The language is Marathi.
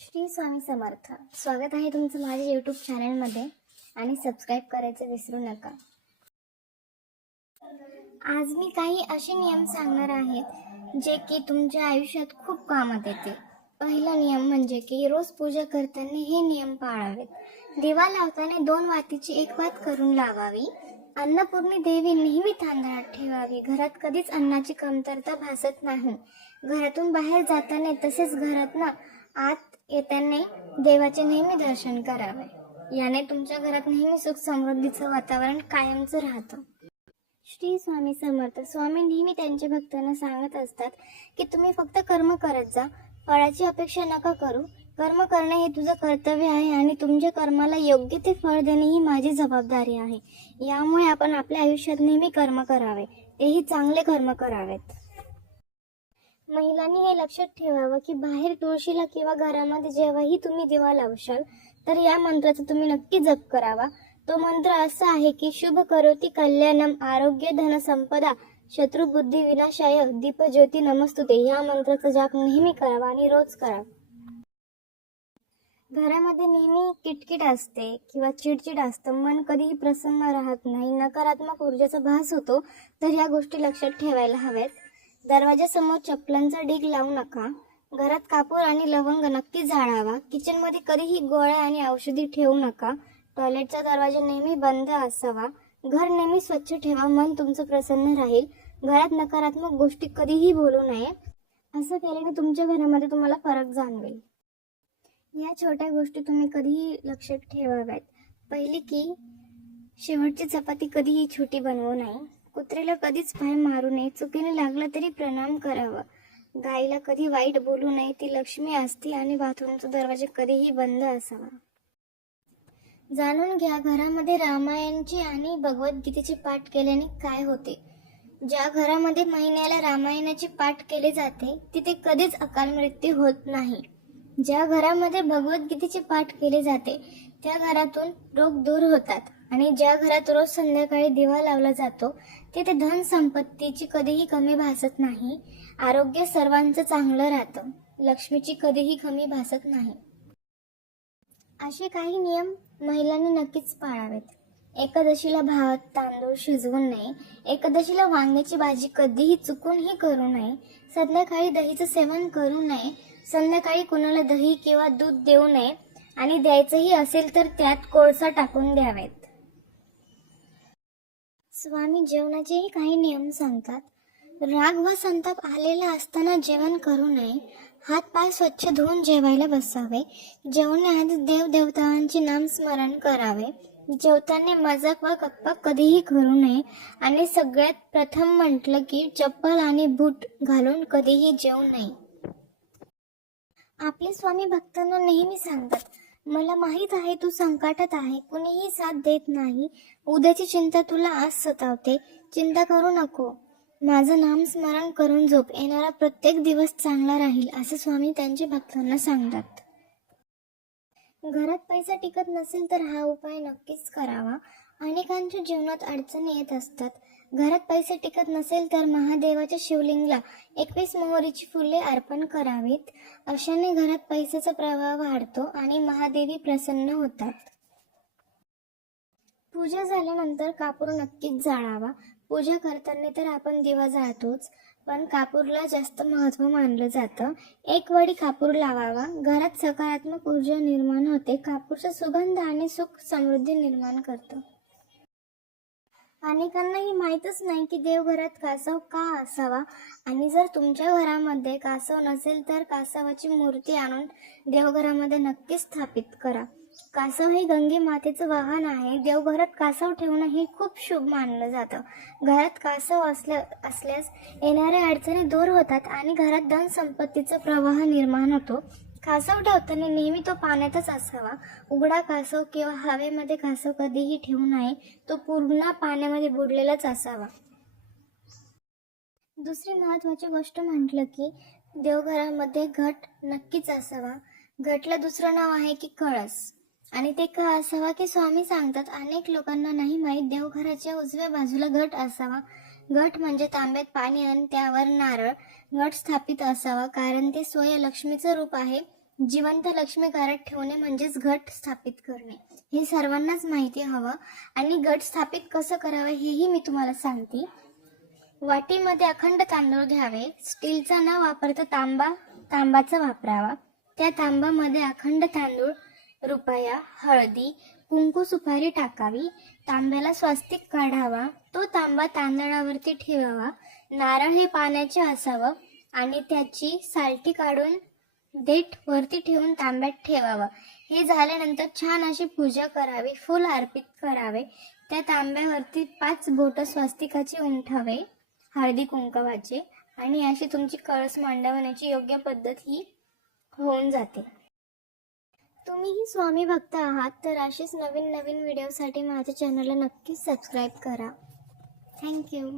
श्री स्वामी समर्थ. स्वागत आहे तुमचं माझ्या यूट्यूब चॅनलमध्ये आणि सबस्क्राईब करायचं विसरू नका. आज मी काही असे नियम सांगणार आहेत जे की तुमच्या आयुष्यात खूप कामात येते. पहिला नियम म्हणजे की रोज पूजा करताना हे नियम पाळावेत. दिवा लावताना दोन वातीची एक वात करून लावावी. अन्नपूर्णी देवी नेहमी तांदळात ठेवावी. घरात कधीच अन्नाची कमतरता भासत नाही. घरातून बाहेर जाताना तसेच घरातनं आत येताना देवाचे नेहमी दर्शन करावे. याने तुमच्या घरात नेहमी सुख समृद्धीचं वातावरण कायमचं राहतं. श्री स्वामी समर्थ स्वामी नेहमी त्यांच्या भक्तांना सांगत असतात की तुम्ही फक्त कर्म करत जा फळाची अपेक्षा नका करू. कर्म करणे हे तुझं कर्तव्य आहे आणि तुमच्या कर्माला योग्य ते फळ देणे ही माझी जबाबदारी आहे. यामुळे आपण आपल्या आयुष्यात नेहमी कर्म करावे. तेही चांगले कर्म करावेत. महिलांनी हे लक्षात ठेवावं की बाहेर तुळशीला किंवा घरामध्ये जेव्हाही तुम्ही दिवा लावशाल तर या मंत्राचा तुम्ही नक्की जप करावा. तो मंत्र असा आहे की शुभ करोती कल्याणम आरोग्य धन संपदा शत्रू बुद्धी विनाशाय दीप ज्योती नमस्तुते. या मंत्राचा जाप नेहमी करावा आणि रोज करावा. घरामध्ये नेहमी किटकिट असते किंवा चिडचिड असतं मन कधीही प्रसन्न राहत नाही नकारात्मक ऊर्जेचा भास होतो तर या गोष्टी लक्षात ठेवायला हव्यात. दरवाजासमोर चपलांचा ढीग लावू नका. घरात कापूर आणि लवंग नक्की झाडावा. किचनमध्ये कधीही गोळ्या आणि औषधी ठेवू नका. टॉयलेटचा दरवाजा नेहमी बंद असावा. घर नेहमी स्वच्छ ठेवा. मन तुमचं प्रसन्न राहील. घरात नकारात्मक गोष्टी कधीही बोलू नये. असं केल्याने तुमच्या घरामध्ये तुम्हाला फरक जाणवेल. या छोट्या गोष्टी तुम्ही कधीही लक्षात ठेवाव्यात. पहिली की शेवटची चपाती कधीही छोटी बनवू नये. कुत्र्याला कधीच पाय मारू नये. चुकीने लागलं तरी प्रणाम करावा. गाईला कधी वाईट बोलू नये ती लक्ष्मी असते आणि बाथरूमचा दरवाजा कधीही बंद असावा. जाणून घ्या घरामध्ये रामायणचे आणि भगवद्गीतेचे पाठ केल्याने काय होते? ज्या घरामध्ये महिन्याला रामायणाचे पाठ केले जाते तिथे कधीच अकाल मृत्यू होत नाही. ज्या घरामध्ये भगवद्गीतेचे पाठ केले जाते त्या घरातून रोग दूर होतात. आणि ज्या घरात रोज संध्याकाळी दिवा लावला जातो तिथे धन संपत्तीची कधीही कमी भासत नाही. आरोग्य सर्वांचं चांगलं राहतं. लक्ष्मीची कधीही कमी भासत नाही. असे काही नियम महिलांनी नक्कीच पाळावेत. एकादशीला भात तांदूळ शिजवून नये. एकादशीला वांग्याची भाजी कधीही चुकूनही करू नये. संध्याकाळी दहीचं सेवन करू नये. संध्याकाळी कुणाला दही किंवा दूध देऊ नये. आणि द्यायचंही असेल तर त्यात कोळसा टाकून द्यावेत. स्वामी जेवणाचेही काही नियम सांगतात. राग व संताप आलेला असताना जेवण करू नये. हात पाय स्वच्छ धुवून जेवायला बसावे. जेवण्याआधी देव देवतांचे नाम स्मरण करावे. जेवताना मजाक व गप्पा कधीही करू नये. आणि सगळ्यात प्रथम म्हटलं की चप्पल आणि बूट घालून कधीही जेवू नये. आपले स्वामी भक्तांना नेहमी सांगतात मला माहीत आहे तू संकटात आहे. कुणीही साथ देत नाही. उद्याची चिंता तुला आज सतावते. चिंता करू नको. माझं नाम स्मरण करून झोप. येणारा प्रत्येक दिवस चांगला राहील असे स्वामी त्यांच्या भक्तांना सांगतात. घरात पैसा टिकत नसेल तर हा उपाय नक्कीच करावा. अनेकांच्या जीवनात अडचणी येत असतात. घरात पैसे टिकत नसेल तर महादेवाच्या शिवलिंगला एकवीस मोहरीची फुले अर्पण करावीत. अशाने घरात पैशाचा प्रवाह वाढतो आणि महादेवी प्रसन्न होतात. पूजा झाल्यानंतर कापूर नक्कीच जाळावा. पूजा करताना तर आपण दिवा जाळतोच पण कापूरला जास्त महत्त्व मानलं जातं. एक वडी कापूर लावावा. घरात सकारात्मक ऊर्जा निर्माण होते. कापूरचा सुगंध आणि सुख समृद्धी निर्माण करतो. अनेकांनाही माहीतच नाही की देवघरात कासव का असावा? आणि जर तुमच्या घरामध्ये कासव नसेल तर कासवाची मूर्ती आणून देवघरामध्ये नक्की स्थापित करा. कासव हे गंगे मातेचं वाहन आहे. देवघरात कासव ठेवणं हे खूप शुभ मानलं जातं. घरात कासव असल्या असल्यास येणाऱ्या अडचणी दूर होतात आणि घरात धन संपत्तीचा प्रवाह निर्माण होतो. कासव ठेवताना नेहमी तो पाण्यातच असावा. उघडा कासव किंवा हवेमध्ये कासव कधीही ठेवू नये तो पूर्ण पाण्यामध्ये बुडलेलाच असावा. दुसरी महत्वाची गोष्ट म्हटलं की देवघरामध्ये घट नक्कीच असावा. घटला दुसरं नाव आहे की कळस. आणि ते का असावा की स्वामी सांगतात अनेक लोकांना नाही माहीत देवघराच्या उजव्या बाजूला घट असावा. घट म्हणजे तांब्यात पाणी आणि त्यावर नारळ घट स्थापित असावा कारण ते स्वयं लक्ष्मीचं रूप आहे. जिवंत लक्ष्मी घरात ठेवणे म्हणजेच घट स्थापित करणे. हे सर्वांनाच माहिती हवं. आणि घट स्थापित कसं करावं हेही मी तुम्हाला सांगते. वाटीमध्ये अखंड तांदूळ घ्यावे. स्टीलचा न वापरता तांबा तांबाचा वापरावा. त्या तांबामध्ये अखंड तांदूळ रुपया हळदी कुंकू सुपारी टाकावी तांब्याला स्वास्तिक काढावा तो तांबा तांदळावरती ठेवावा नारळ हे पाण्याचे असावं आणि त्याची सालटी काढून देठ वरती ठेवून तांब्यात ठेवावं. हे झाल्यानंतर छान अशी पूजा करावी फुल अर्पित करावे. त्या तांब्यावरती पाच बोट स्वास्तिकाची उमठावे हळदी कुंकवाचे. आणि अशी तुमची कळस मांडवण्याची योग्य पद्धत ही होऊन जाते. तुम्हीही स्वामी भक्त आहात तर असेच नवीन नवीन व्हिडिओसाठी माझ्या चॅनलला नक्कीच सबस्क्राईब करा. थँक्यू